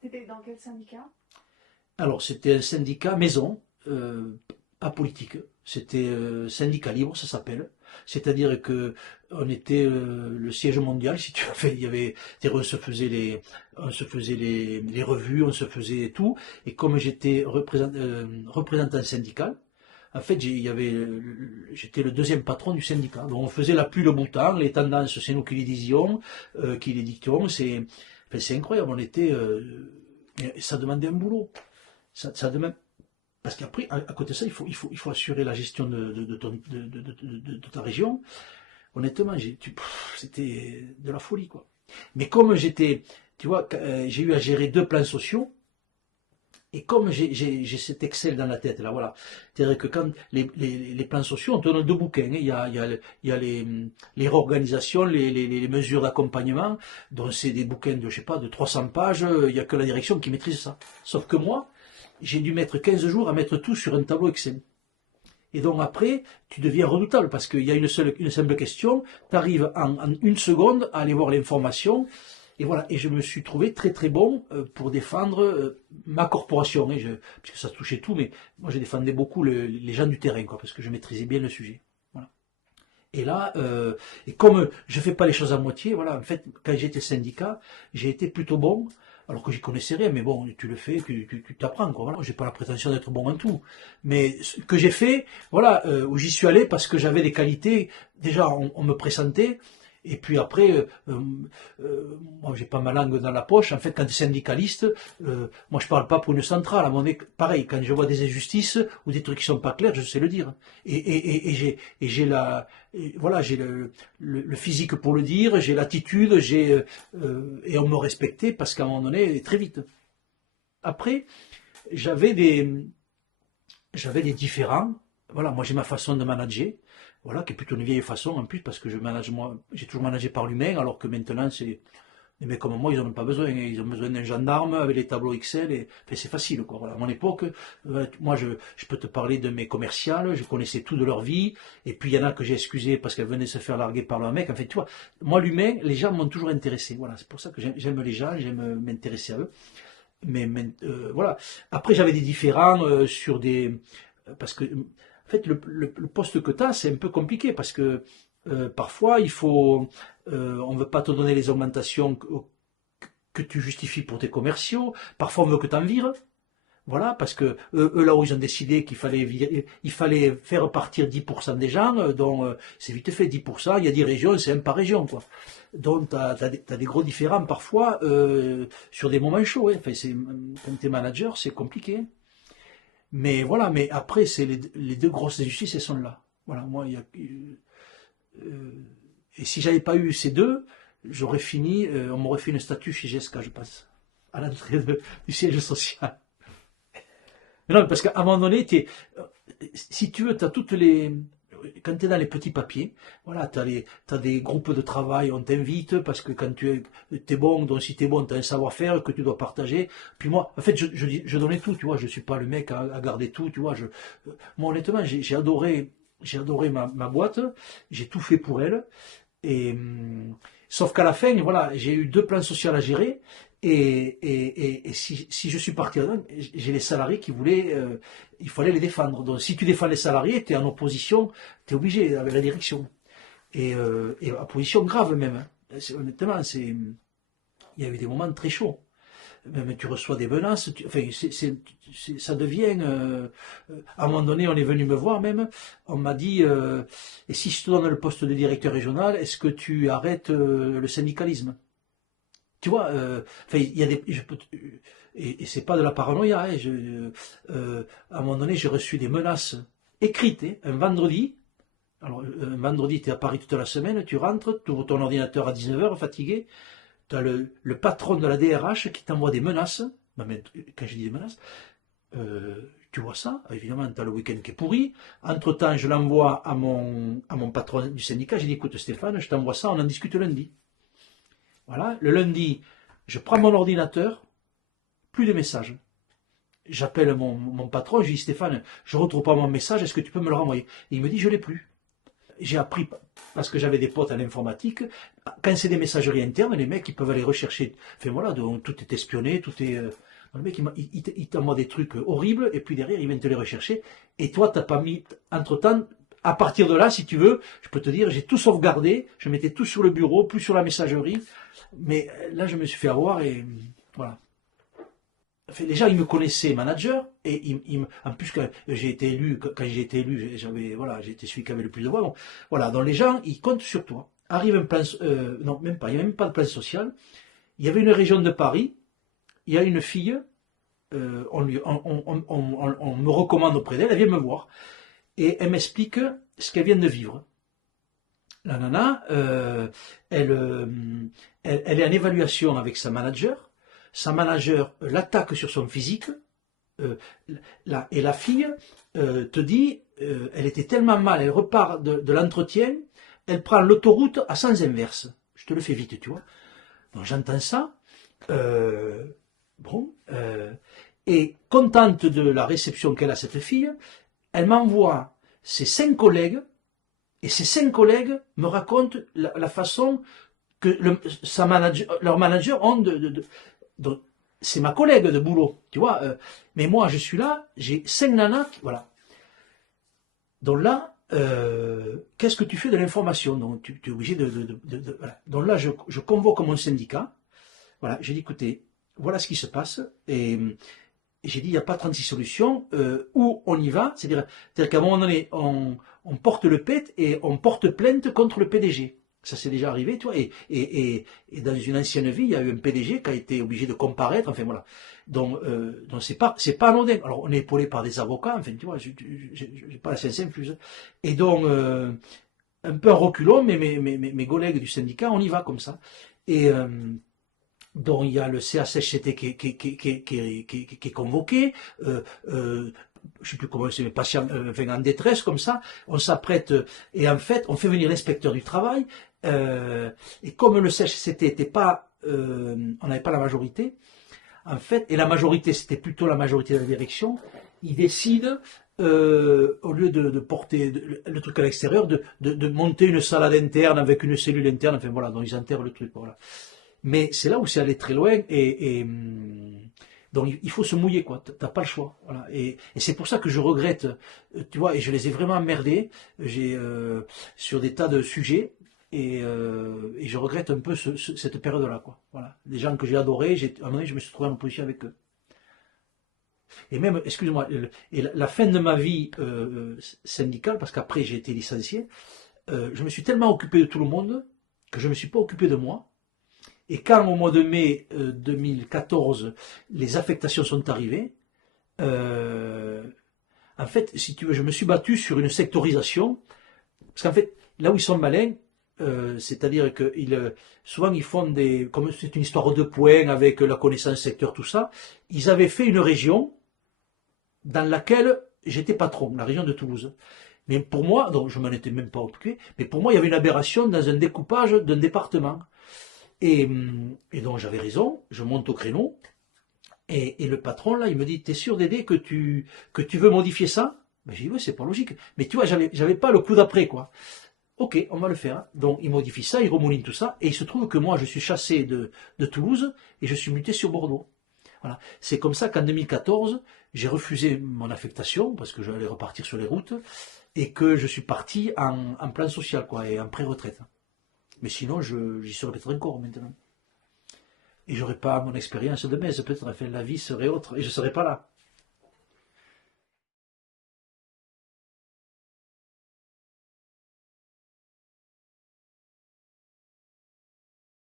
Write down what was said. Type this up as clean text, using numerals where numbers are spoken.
T'étais dans quel syndicat? Alors, c'était un syndicat maison, pas politique. C'était syndicat libre, ça s'appelle. C'est-à-dire que on était le siège mondial, si tu veux. Il y avait, on se faisait les revues, on se faisait tout. Et comme j'étais représentant syndical, en fait, j'étais le deuxième patron du syndicat. Donc, on faisait la pluie le beau temps, les tendances, c'est nous qui les disions, qui les dictions. C'est incroyable. On était, ça demandait un boulot. Ça demande, parce qu'après, à côté de ça, il faut assurer la gestion de ta région. Honnêtement, c'était de la folie, quoi. Mais comme tu vois, j'ai eu à gérer deux plans sociaux, et comme j'ai cet Excel dans la tête, là, voilà. C'est-à-dire que quand les plans sociaux, on te donne deux bouquins, hein. Il y a les réorganisations, les mesures d'accompagnement, donc c'est des bouquins de, je sais pas, de 300 pages, il n'y a que la direction qui maîtrise ça. Sauf que moi, j'ai dû mettre 15 jours à mettre tout sur un tableau Excel. Et donc après, tu deviens redoutable parce qu'il y a une simple question, tu arrives en une seconde à aller voir l'information. Et voilà, et je me suis trouvé très très bon pour défendre ma corporation, puisque ça touchait tout, mais moi je défendais beaucoup les gens du terrain, quoi, parce que je maîtrisais bien le sujet. Voilà. Et là, et comme je fais pas les choses à moitié, voilà, en fait, quand j'étais syndicat, j'ai été plutôt bon, alors que j'y connaissais rien, mais bon, tu le fais, tu t'apprends, quoi. Voilà, j'ai pas la prétention d'être bon en tout, mais ce que j'ai fait, voilà, où j'y suis allé parce que j'avais des qualités. Déjà, on me pressentait. Et puis après, moi j'ai pas ma langue dans la poche. En fait, quand tu es syndicaliste, moi je parle pas pour une centrale. À mon avis, pareil, quand je vois des injustices ou des trucs qui sont pas clairs, je sais le dire. Et j'ai voilà, j'ai le physique pour le dire, j'ai l'attitude, et on me respectait parce qu'à un moment donné, très vite. Après, j'avais des, j'avais des différends. Voilà, moi j'ai ma façon de manager, voilà, qui est plutôt une vieille façon en plus, parce que je manage moi, j'ai toujours managé par l'humain, alors que maintenant c'est les mecs comme moi, ils n'en ont pas besoin, hein. Ils ont besoin d'un gendarme avec les tableaux Excel, et enfin, c'est facile, quoi. Voilà. À mon époque, moi je peux te parler de mes commerciales, je connaissais tout de leur vie, et puis il y en a que j'ai excusé parce qu'elles venaient se faire larguer par leur mec. En fait, tu vois, moi l'humain, les gens m'ont toujours intéressé. Voilà, c'est pour ça que j'aime les gens, j'aime m'intéresser à eux. Mais voilà. Après, j'avais des différends sur des. Parce que, en fait, le poste que tu as, c'est un peu compliqué parce que parfois, il faut. On ne veut pas te donner les augmentations que tu justifies pour tes commerciaux. Parfois, on veut que tu en vires. Voilà, parce que eux, là où ils ont décidé il fallait faire partir 10% des gens, dont c'est vite fait 10%, il y a 10 régions, c'est un par région, quoi. Donc tu as, des gros différends parfois sur des moments chauds, hein. Enfin, quand tu es manager, c'est compliqué. Mais voilà, mais après, c'est les deux grosses injustices, elles sont là. Voilà, moi, euh, et si j'avais pas eu ces deux, j'aurais fini, on m'aurait fait une statue chez GSK, je pense, à l'entrée du siège social. Non, parce qu'à un moment donné, si tu veux, tu as toutes les. Quand tu es dans les petits papiers, voilà, t'as des groupes de travail, on t'invite, parce que quand tu es bon, donc si tu es bon, tu as un savoir-faire que tu dois partager. Puis moi, en fait, je donnais tout, tu vois, je suis pas le mec à garder tout, tu vois. Moi, honnêtement, j'ai adoré ma boîte, j'ai tout fait pour elle. Et, sauf qu'à la fin, voilà, j'ai eu deux plans sociaux à gérer. Et si je suis parti là-dedans, j'ai les salariés qui voulaient, il fallait les défendre. Donc si tu défends les salariés, tu es en opposition, tu es obligé avec la direction. Et opposition grave même, hein. Honnêtement, il y a eu des moments très chauds. Même tu reçois des menaces, enfin, ça devient. À un moment donné, on est venu me voir même, on m'a dit, et si je te donne le poste de directeur régional, est-ce que tu arrêtes le syndicalisme? Tu vois, enfin, il y a des, et c'est pas de la paranoïa, hein. À un moment donné, j'ai reçu des menaces écrites, hein, un vendredi. Alors, un vendredi, tu es à Paris toute la semaine, tu rentres, tu ouvres ton ordinateur à 19h, fatigué, tu as le patron de la DRH qui t'envoie des menaces. Non, mais quand je dis des menaces, tu vois ça, évidemment, tu as le week-end qui est pourri. Entre-temps, je l'envoie à mon patron du syndicat, j'ai dit, écoute Stéphane, je t'envoie ça, on en discute lundi. Voilà, le lundi, je prends mon ordinateur, plus de messages. J'appelle mon patron, je dis Stéphane, je ne retrouve pas mon message, est-ce que tu peux me le renvoyer? Et il me dit, je ne l'ai plus. j'ai appris, parce que j'avais des potes en informatique, quand c'est des messageries internes, les mecs, ils peuvent aller rechercher. Enfin voilà, donc, tout est espionné, tout est. Le mec, il t'envoie des trucs horribles, et puis derrière, il vient te les rechercher. Et toi, t'as pas mis, entre-temps, à partir de là, si tu veux, je peux te dire, j'ai tout sauvegardé, je mettais tout sur le bureau, plus sur la messagerie. Mais là, je me suis fait avoir et voilà. Enfin, les gens, ils me connaissaient manager et en plus quand j'ai été élu, j'avais voilà, j'étais celui qui avait le plus de voix. Bon, voilà, donc les gens, ils comptent sur toi. Arrive un plan, non même pas, il n'y avait même pas de plan social. Il y avait une région de Paris. Il y a une fille, on me recommande auprès d'elle, elle vient me voir et elle m'explique ce qu'elle vient de vivre. La nana, elle est en évaluation avec sa manager. Sa manager l'attaque sur son physique. euh, et la fille te dit, elle était tellement mal, elle repart de l'entretien, elle prend l'autoroute à sens inverse. Je te le fais vite, tu vois. Donc j'entends ça. euh, bon, et contente de la réception qu'elle a cette fille, elle m'envoie ses 5 collègues. Et ces 5 collègues me racontent la façon que leurs managers ont c'est ma collègue de boulot, tu vois. Mais moi, je suis là, j'ai 5 nanas, voilà. Donc là, qu'est-ce que tu fais de l'information? Donc tu es obligé voilà. Donc là, je convoque mon syndicat. Voilà, j'ai dit, écoutez, voilà ce qui se passe. Et j'ai dit, il n'y a pas 36 solutions. Où on y va? C'est-à-dire qu'à un moment donné, on porte le PET et on porte plainte contre le PDG. Ça s'est déjà arrivé, tu vois. Et dans une ancienne vie, il y a eu un PDG qui a été obligé de comparaître. Enfin voilà. Donc c'est pas anodin. Alors on est épaulé par des avocats. Enfin tu vois, j'ai pas la science infuse. Et donc un peu en reculons, mais mes collègues du syndicat, on y va comme ça. Et dont il y a le CHSCT qui est convoqué, je ne sais plus comment c'est, mais patient, enfin, en détresse comme ça, on s'apprête, et en fait, on fait venir l'inspecteur du travail, et comme le CHSCT n'était pas, on n'avait pas la majorité, en fait, et la majorité, c'était plutôt la majorité de la direction, ils décident, au lieu de porter le truc à l'extérieur, de monter une salade interne avec une cellule interne, enfin voilà, donc ils enterrent le truc, voilà. Mais c'est là où c'est allé très loin donc il faut se mouiller quoi. T'as pas le choix. Voilà. Et c'est pour ça que je regrette, tu vois, et je les ai vraiment emmerdés. Sur des tas de sujets et je regrette un peu cette période-là quoi. Voilà. Des gens que j'ai adorés, à un moment donné, je me suis trouvé en opposition avec eux. Et même, excuse-moi, et la fin de ma vie syndicale, parce qu'après j'ai été licencié, je me suis tellement occupé de tout le monde que je me suis pas occupé de moi. Et quand au mois de mai 2014, les affectations sont arrivées, euh, en fait, si tu veux, je me suis battu sur une sectorisation, parce qu'en fait, là où ils sont malins, c'est-à-dire que souvent ils font comme c'est une histoire de points avec la connaissance secteur, tout ça, ils avaient fait une région dans laquelle j'étais patron, la région de Toulouse. Mais pour moi, donc je m'en étais même pas occupé, mais pour moi il y avait une aberration dans un découpage d'un département. Et donc j'avais raison, je monte au créneau, et le patron là, il me dit, t'es sûr Dédé que tu veux modifier ça? Ben, j'ai dit, ouais, c'est pas logique. Mais tu vois, j'avais pas le coup d'après, quoi. Ok, on va le faire. Donc il modifie ça, il remouline tout ça, et il se trouve que moi je suis chassé de Toulouse, et je suis muté sur Bordeaux. Voilà. C'est comme ça qu'en 2014, j'ai refusé mon affectation, parce que j'allais repartir sur les routes, et que je suis parti en plan social, quoi, et en pré-retraite. Mais sinon, j'y serais peut-être encore maintenant. Et j'aurais pas mon expérience de Metz, peut-être, enfin, la vie serait autre, et je serais pas là.